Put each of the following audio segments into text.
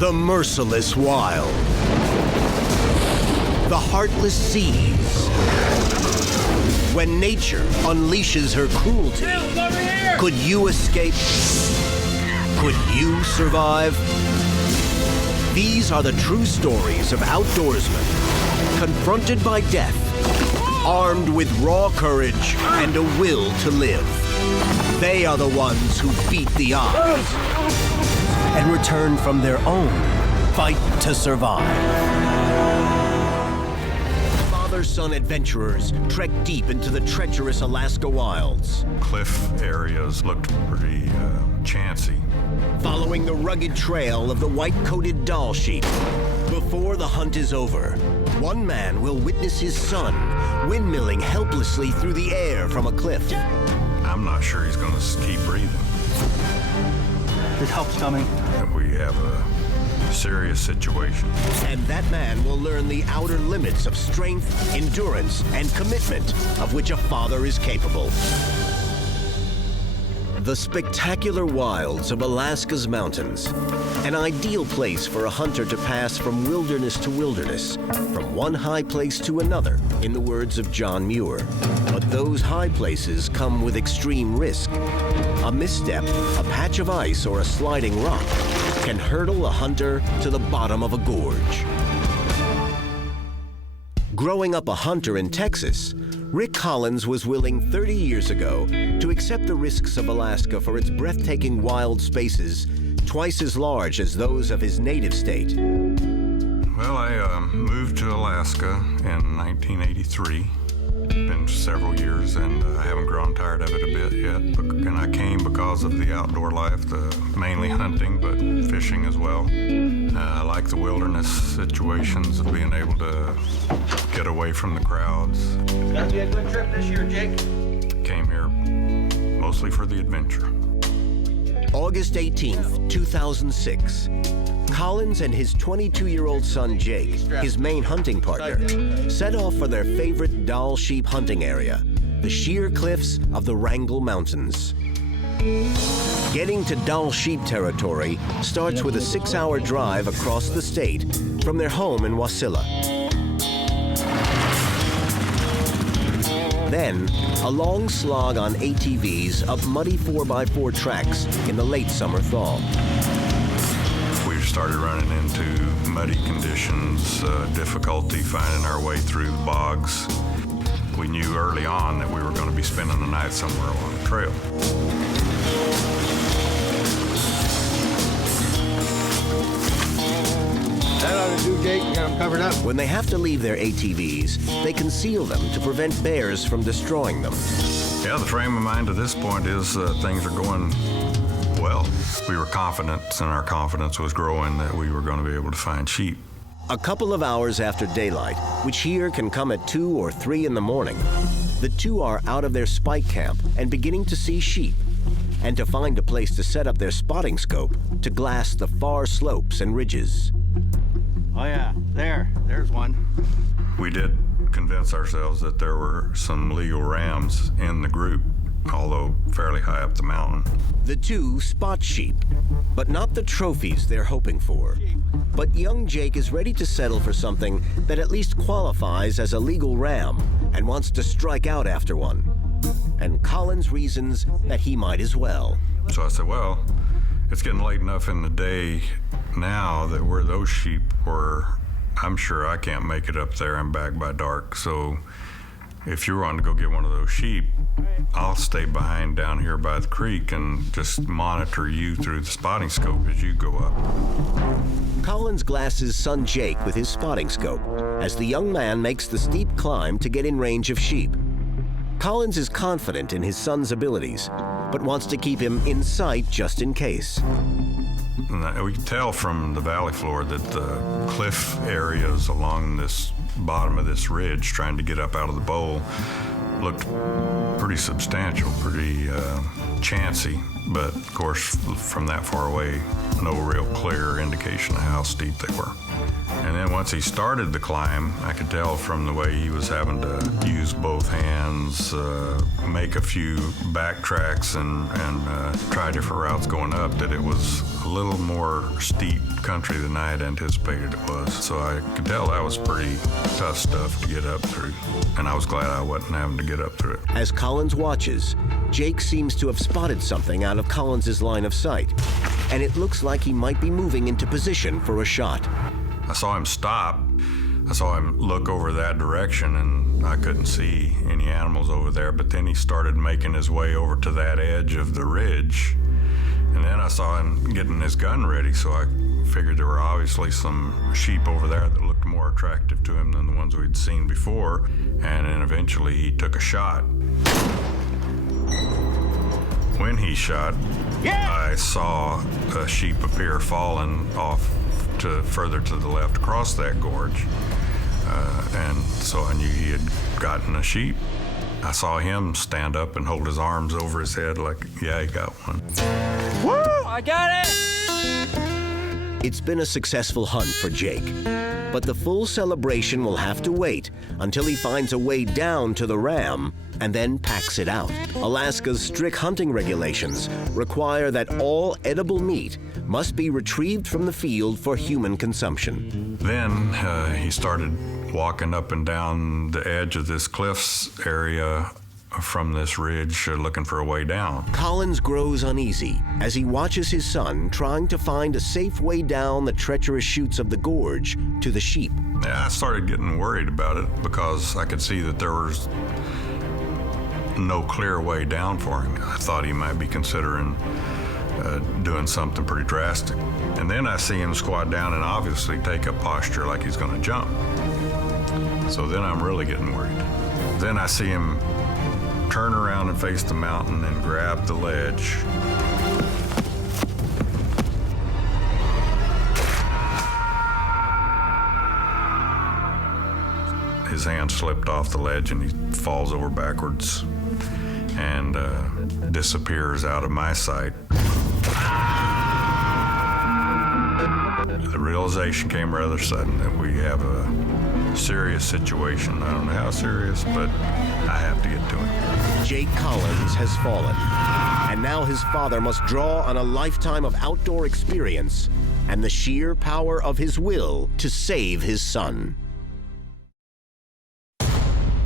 The merciless wild. The heartless seas. When nature unleashes her cruelty, could you escape? Could you survive? These are the true stories of outdoorsmen, confronted by death, armed with raw courage and a will to live. They are the ones who beat the odds and return from their own fight to survive. Father-son adventurers trek deep into the treacherous Alaska wilds. Cliff areas looked pretty chancy. Following the rugged trail of the white-coated Dall sheep. Before the hunt is over, one man will witness his son windmilling helplessly through the air from a cliff. I'm not sure he's going to keep breathing. His help's coming. We have a serious situation. And that man will learn the outer limits of strength, endurance, and commitment of which a father is capable. The spectacular wilds of Alaska's mountains, an ideal place for a hunter to pass from wilderness to wilderness, from one high place to another, in the words of John Muir. But those high places come with extreme risk. A misstep, a patch of ice, or a sliding rock can hurtle a hunter to the bottom of a gorge. Growing up a hunter in Texas, Rick Collins was willing 30 years ago to accept the risks of Alaska for its breathtaking wild spaces, twice as large as those of his native state. Well, I moved to Alaska in 1983. Been several years, and I haven't grown tired of it a bit yet. And I came because of the outdoor life, mainly hunting, but fishing as well. I like the wilderness situations of being able to get away from the crowds. It's gonna be a good trip this year, Jake. Came here mostly for the adventure. August 18th, 2006. Collins and his 22-year-old son, Jake, his main hunting partner, set off for their favorite Dall sheep hunting area, the sheer cliffs of the Wrangell Mountains. Getting to Dall sheep territory starts with a 6-hour drive across the state from their home in Wasilla. Then, a long slog on ATVs up muddy 4x4 tracks in the late summer thaw. We started running into muddy conditions, difficulty finding our way through the bogs. We knew early on that we were going to be spending the night somewhere along the trail. That ought to do, Jake. You got them covered up. When they have to leave their ATVs, they conceal them to prevent bears from destroying them. Yeah, the frame of mind at this point is things are going well. We were confident, and our confidence was growing that we were going to be able to find sheep. A couple of hours after daylight, which here can come at 2 or 3 in the morning, the two are out of their spike camp and beginning to see sheep, and to find a place to set up their spotting scope to glass the far slopes and ridges. Oh yeah, there's one. We did convince ourselves that there were some legal rams in the group, although fairly high up the mountain. The two spot sheep, but not the trophies they're hoping for. But young Jake is ready to settle for something that at least qualifies as a legal ram and wants to strike out after one. And Collins reasons that he might as well. So I said, well, it's getting late enough in the day now that where those sheep were, I'm sure I can't make it up there and back by dark. So if you want to go get one of those sheep, I'll stay behind down here by the creek and just monitor you through the spotting scope as you go up. Collins glasses son Jake with his spotting scope as the young man makes the steep climb to get in range of sheep. Collins is confident in his son's abilities, but wants to keep him in sight just in case. And we can tell from the valley floor that the cliff areas along this bottom of this ridge, trying to get up out of the bowl, looked pretty substantial, pretty chancy, but of course, from that far away, no real clear indication of how steep they were. And then once he started the climb, I could tell from the way he was having to use both hands, make a few backtracks and try different routes going up, that it was a little more steep country than I had anticipated it was. So I could tell that was pretty tough stuff to get up through, and I was glad I wasn't having to get up through it. As Collins watches, Jake seems to have spotted something out of Collins's line of sight, and it looks like he might be moving into position for a shot. I saw him stop. I saw him look over that direction, and I couldn't see any animals over there, but then he started making his way over to that edge of the ridge, and then I saw him getting his gun ready, so I figured there were obviously some sheep over there that looked more attractive to him than the ones we'd seen before, and then eventually he took a shot. When he shot, I saw a sheep appear falling off further to the left across that gorge, and so I knew he had gotten a sheep. I saw him stand up and hold his arms over his head like, yeah, he got one. Woo! I got it! It's been a successful hunt for Jake, but the full celebration will have to wait until he finds a way down to the ram and then packs it out. Alaska's strict hunting regulations require that all edible meat must be retrieved from the field for human consumption. Then he started walking up and down the edge of this cliffs area from this ridge, looking for a way down. Collins grows uneasy as he watches his son trying to find a safe way down the treacherous chutes of the gorge to the sheep. Yeah, I started getting worried about it because I could see that there was no clear way down for him. I thought he might be considering doing something pretty drastic. And then I see him squat down and obviously take a posture like he's going to jump. So then I'm really getting worried. Then I see him turn around and face the mountain and grab the ledge. His hand slipped off the ledge and he falls over backwards and disappears out of my sight. The realization came rather sudden that we have a serious situation. I don't know how serious, but I have to get to him. Jake Collins has fallen, and now his father must draw on a lifetime of outdoor experience and the sheer power of his will to save his son.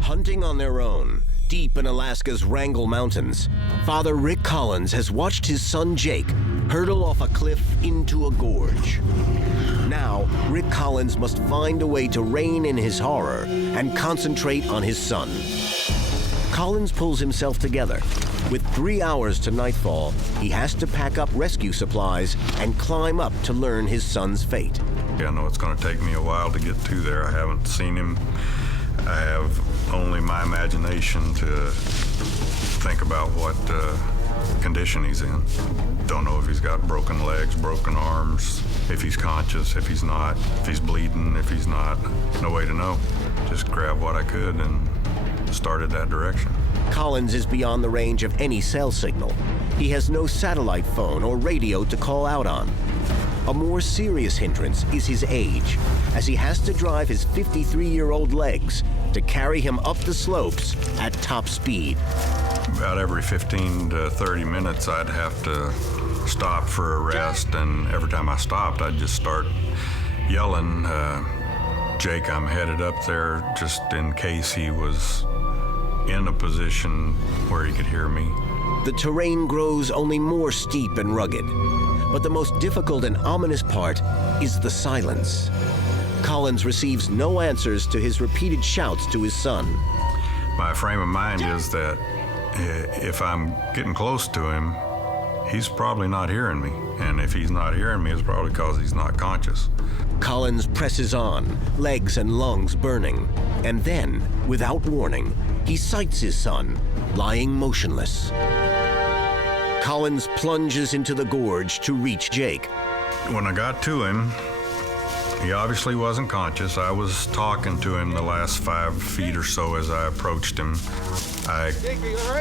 Hunting on their own, deep in Alaska's Wrangell Mountains, Father Rick Collins has watched his son Jake hurtle off a cliff into a gorge. Now, Rick Collins must find a way to rein in his horror and concentrate on his son. Collins pulls himself together. With 3 hours to nightfall, he has to pack up rescue supplies and climb up to learn his son's fate. I know it's going to take me a while to get to there. I haven't seen him. I have only my imagination to think about what condition he's in. Don't know if he's got broken legs, broken arms, if he's conscious, if he's not, if he's bleeding, if he's not. No way to know. Just grabbed what I could and started that direction. Collins is beyond the range of any cell signal. He has no satellite phone or radio to call out on. A more serious hindrance is his age, as he has to drive his 53-year-old legs to carry him up the slopes at top speed. About every 15 to 30 minutes, I'd have to stop for a rest, and every time I stopped, I'd just start yelling, Jake, I'm headed up there, just in case he was in a position where he could hear me. The terrain grows only more steep and rugged, but the most difficult and ominous part is the silence. Collins receives no answers to his repeated shouts to his son. My frame of mind is that if I'm getting close to him, he's probably not hearing me. And if he's not hearing me, it's probably because he's not conscious. Collins presses on, legs and lungs burning. And then, without warning, he sights his son, lying motionless. Collins plunges into the gorge to reach Jake. When I got to him, he obviously wasn't conscious. I was talking to him the last 5 feet or so as I approached him. I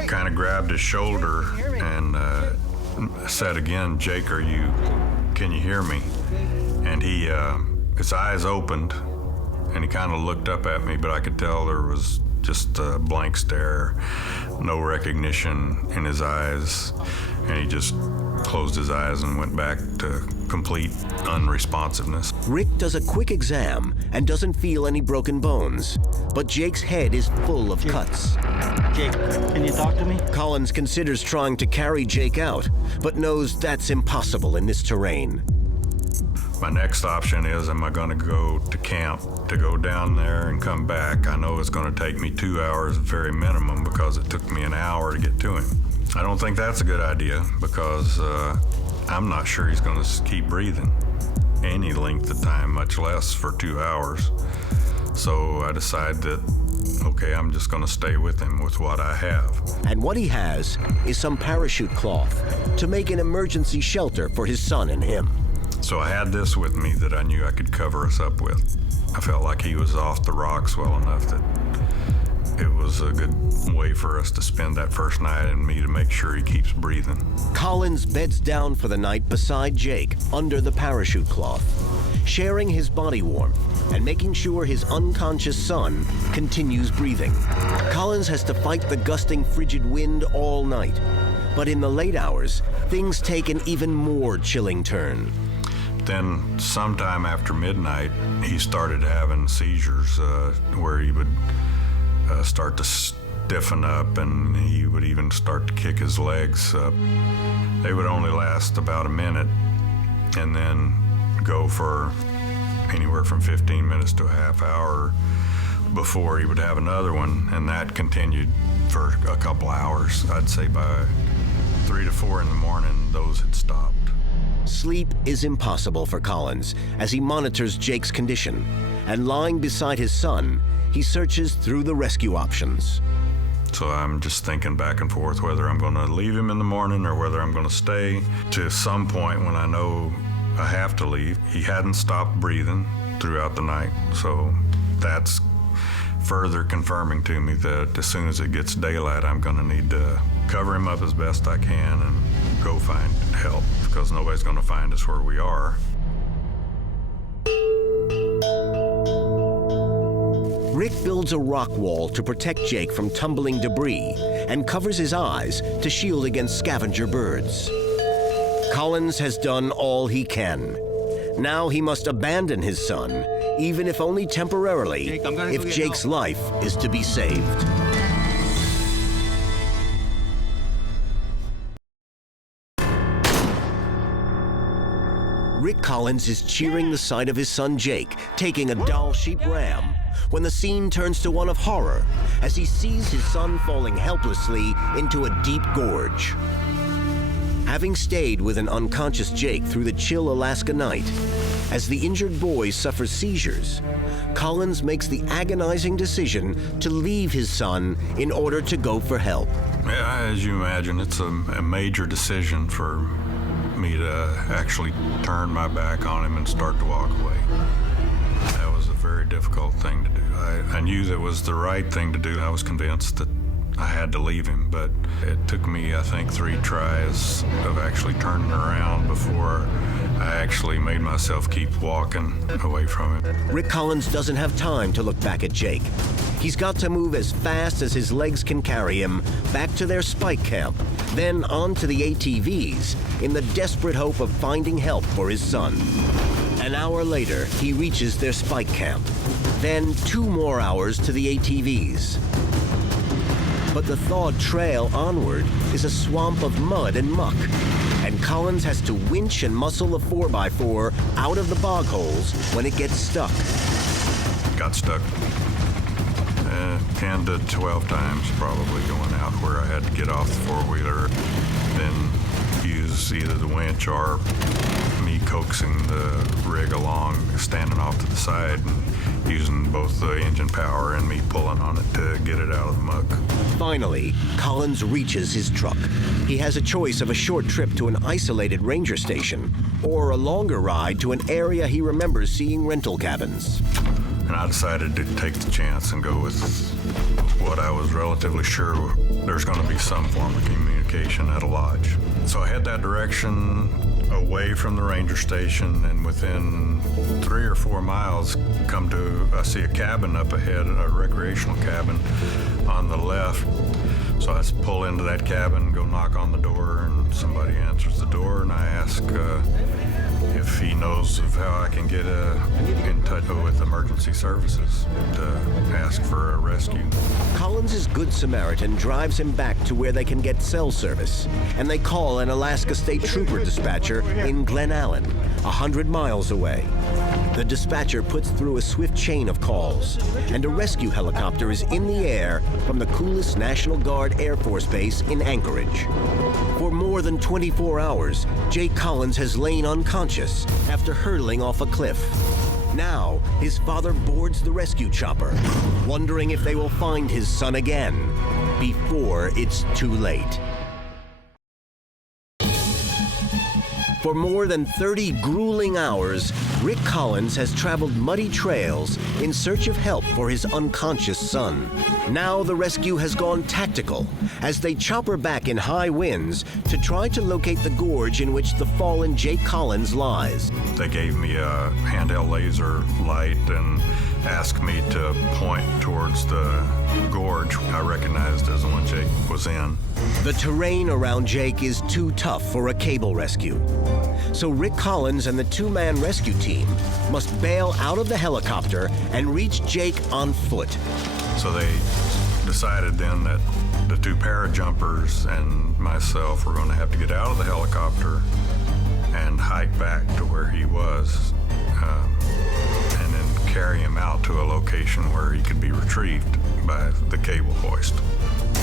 kind of grabbed his shoulder and said again, Jake, can you hear me? And his eyes opened, and he kind of looked up at me, but I could tell there was just a blank stare, no recognition in his eyes, and he just closed his eyes and went back to complete unresponsiveness. Rick does a quick exam and doesn't feel any broken bones, but Jake's head is full of cuts. Jake, can you talk to me? Collins considers trying to carry Jake out, but knows that's impossible in this terrain. My next option is, am I going to go to camp to go down there and come back? I know it's going to take me 2 hours at very minimum because it took me an hour to get to him. I don't think that's a good idea because I'm not sure he's going to keep breathing any length of time, much less for 2 hours. So I decide that, okay, I'm just going to stay with him with what I have. And what he has is some parachute cloth to make an emergency shelter for his son and him. So I had this with me that I knew I could cover us up with. I felt like he was off the rocks well enough that it was a good way for us to spend that first night and me to make sure he keeps breathing. Collins beds down for the night beside Jake under the parachute cloth, sharing his body warmth and making sure his unconscious son continues breathing. Collins has to fight the gusting frigid wind all night, but in the late hours, things take an even more chilling turn. Then sometime after midnight, he started having seizures where he would start to stiffen up, and he would even start to kick his legs up. They would only last about a minute and then go for anywhere from 15 minutes to a half hour before he would have another one, and that continued for a couple hours. I'd say by 3 to 4 in the morning, those had stopped. Sleep is impossible for Collins as he monitors Jake's condition, and lying beside his son, he searches through the rescue options. So I'm just thinking back and forth whether I'm going to leave him in the morning or whether I'm going to stay. To some point when I know I have to leave, he hadn't stopped breathing throughout the night, so that's further confirming to me that as soon as it gets daylight, I'm going to need to cover him up as best I can and go find help, because nobody's going to find us where we are. Rick builds a rock wall to protect Jake from tumbling debris and covers his eyes to shield against scavenger birds. Collins has done all he can. Now he must abandon his son, even if only temporarily, Jake, if Jake's life is to be saved. Rick Collins is cheering the sight of his son Jake taking a Dall sheep ram when the scene turns to one of horror as he sees his son falling helplessly into a deep gorge. Having stayed with an unconscious Jake through the chill Alaska night, as the injured boy suffers seizures, Collins makes the agonizing decision to leave his son in order to go for help. Yeah, as you imagine, it's a major decision for me to actually turn my back on him and start to walk away. That was a very difficult thing to do. I knew that was the right thing to do. I was convinced that I had to leave him, but it took me, I think, 3 tries of actually turning around before I actually made myself keep walking away from him. Rick Collins doesn't have time to look back at Jake. He's got to move as fast as his legs can carry him back to their spike camp, then on to the ATVs in the desperate hope of finding help for his son. An hour later, he reaches their spike camp. Then 2 more hours to the ATVs. But the thawed trail onward is a swamp of mud and muck, and Collins has to winch and muscle the 4x4 out of the bog holes when it gets stuck. Got stuck 10 to 12 times probably going out where I had to get off the four-wheeler, then use either the winch or me coaxing the rig along, standing off to the side and using both the engine power and me pulling on it to get it out of the muck. Finally, Collins reaches his truck. He has a choice of a short trip to an isolated ranger station or a longer ride to an area he remembers seeing rental cabins. And I decided to take the chance and go with what I was relatively sure there's going to be some form of communication at a lodge. So I head that direction away from the ranger station, and within 3 or 4 miles, I see a cabin up ahead, a recreational cabin on the left. So I pull into that cabin, go knock on the door, and somebody answers the door, and I ask if he knows of how I can get in touch with emergency services to ask for a rescue. Collins' Good Samaritan drives him back to where they can get cell service, and they call an Alaska State Trooper dispatcher in Glen Allen, 100 miles away. The dispatcher puts through a swift chain of calls, and a rescue helicopter is in the air from the coolest National Guard Air Force Base in Anchorage. For more than 24 hours, Jake Collins has lain unconscious after hurtling off a cliff. Now, his father boards the rescue chopper, wondering if they will find his son again before it's too late. For more than 30 grueling hours, Rick Collins has traveled muddy trails in search of help for his unconscious son. Now the rescue has gone tactical as they chopper back in high winds to try to locate the gorge in which the fallen Jake Collins lies. They gave me a handheld laser light and asked me to point towards the gorge I recognized as the one Jake was in. The terrain around Jake is too tough for a cable rescue. So Rick Collins and the two-man rescue team must bail out of the helicopter and reach Jake on foot. So they decided then that the two parajumpers and myself were going to have to get out of the helicopter and hike back to where he was, and then carry him out to a location where he could be retrieved by the cable hoist.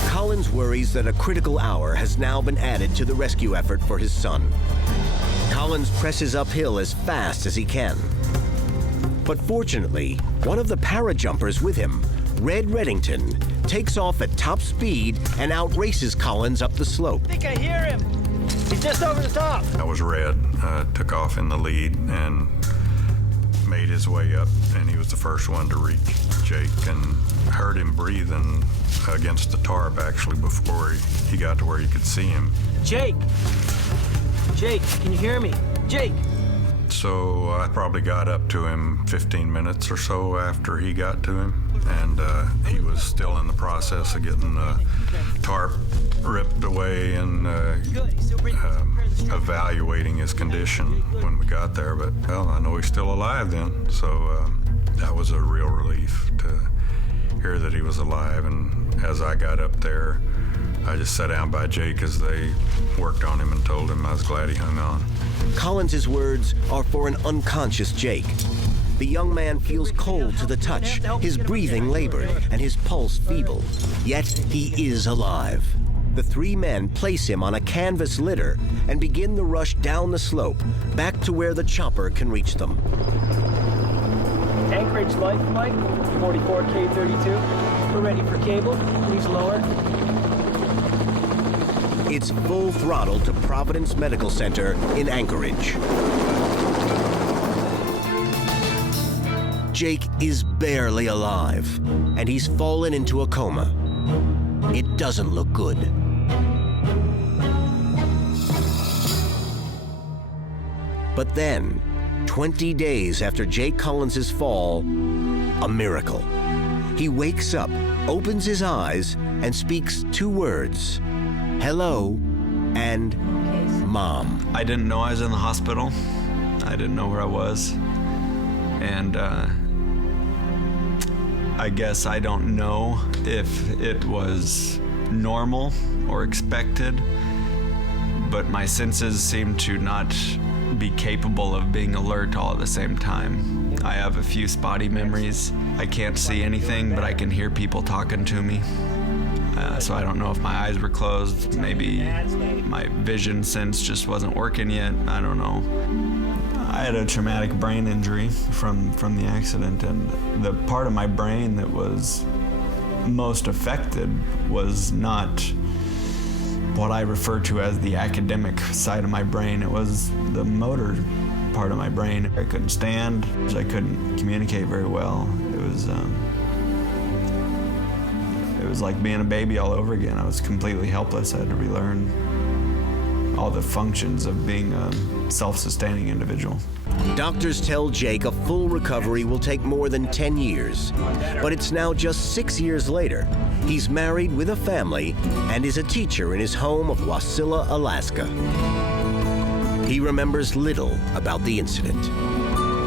Collins worries that a critical hour has now been added to the rescue effort for his son. Collins presses uphill as fast as he can. But fortunately, one of the parajumpers with him, Red Reddington, takes off at top speed and outraces Collins up the slope. I think I hear him. He's just over the top. That was Red, took off in the lead and made his way up, and he was the first one to reach Jake and heard him breathing against the tarp actually before he got to where you could see him. Jake! Jake, can you hear me? Jake! So I probably got up to him 15 minutes or so after he got to him, and he was still in the process of getting the tarp ripped away and evaluating his condition when we got there. But, well, I know he's still alive then, so that was a real relief to hear that he was alive. And as I got up there, I just sat down by Jake as they worked on him and told him I was glad he hung on. Collins' words are for an unconscious Jake. The young man feels cold to the touch, his breathing labored, and his pulse feeble. Yet he is alive. The three men place him on a canvas litter and begin the rush down the slope, back to where the chopper can reach them. Anchorage life flight, 44K32. We're ready for cable. Please lower. It's full throttle to Providence Medical Center in Anchorage. Jake is barely alive, and he's fallen into a coma. It doesn't look good. But then, 20 days after Jake Collins' fall, a miracle. He wakes up, opens his eyes, and speaks two words: hello and mom. I didn't know I was in the hospital. I didn't know where I was. And I guess I don't know if it was normal or expected, but my senses seem to not be capable of being alert all at the same time. I have a few spotty memories. I can't see anything, but I can hear people talking to me. So I don't know if my eyes were closed. Maybe my vision sense just wasn't working yet. I don't know. I had a traumatic brain injury from the accident, and the part of my brain that was most affected was not what I refer to as the academic side of my brain. It was the motor part of my brain. I couldn't stand. I couldn't communicate very well. It was like being a baby all over again. I was completely helpless. I had to relearn all the functions of being a self-sustaining individual. Doctors tell Jake a full recovery will take more than 10 years, but it's now just 6 years later. He's married with a family and is a teacher in his home of Wasilla, Alaska. He remembers little about the incident.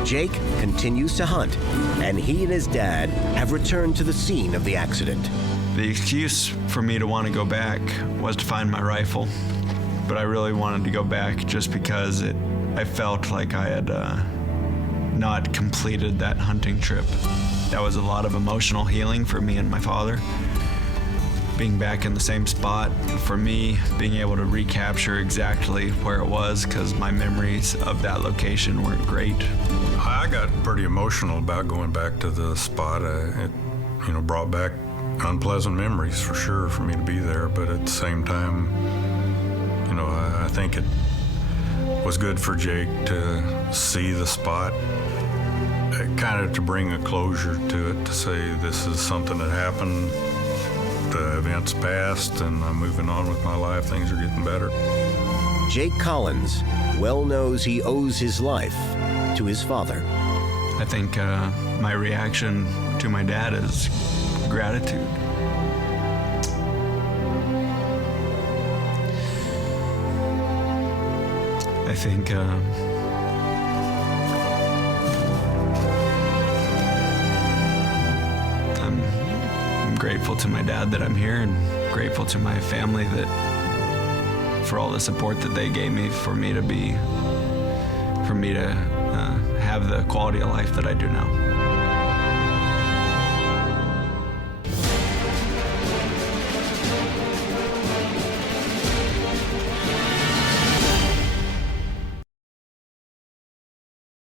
Jake continues to hunt, and he and his dad have returned to the scene of the accident. The excuse for me to want to go back was to find my rifle, but I really wanted to go back just because I felt like I had not completed that hunting trip. That was a lot of emotional healing for me and my father. Being back in the same spot, for me, being able to recapture exactly where it was, because my memories of that location weren't great. I got pretty emotional about going back to the spot. It brought back unpleasant memories for sure for me to be there, but at the same time, I think it was good for Jake to see the spot, kind of to bring a closure to it, to say this is something that happened, the events passed, and I'm moving on with my life, things are getting better. Jake Collins well knows he owes his life to his father. I think my reaction to my dad is gratitude. I think I'm grateful to my dad that I'm here, and grateful to my family for all the support that they gave me for me to have the quality of life that I do now.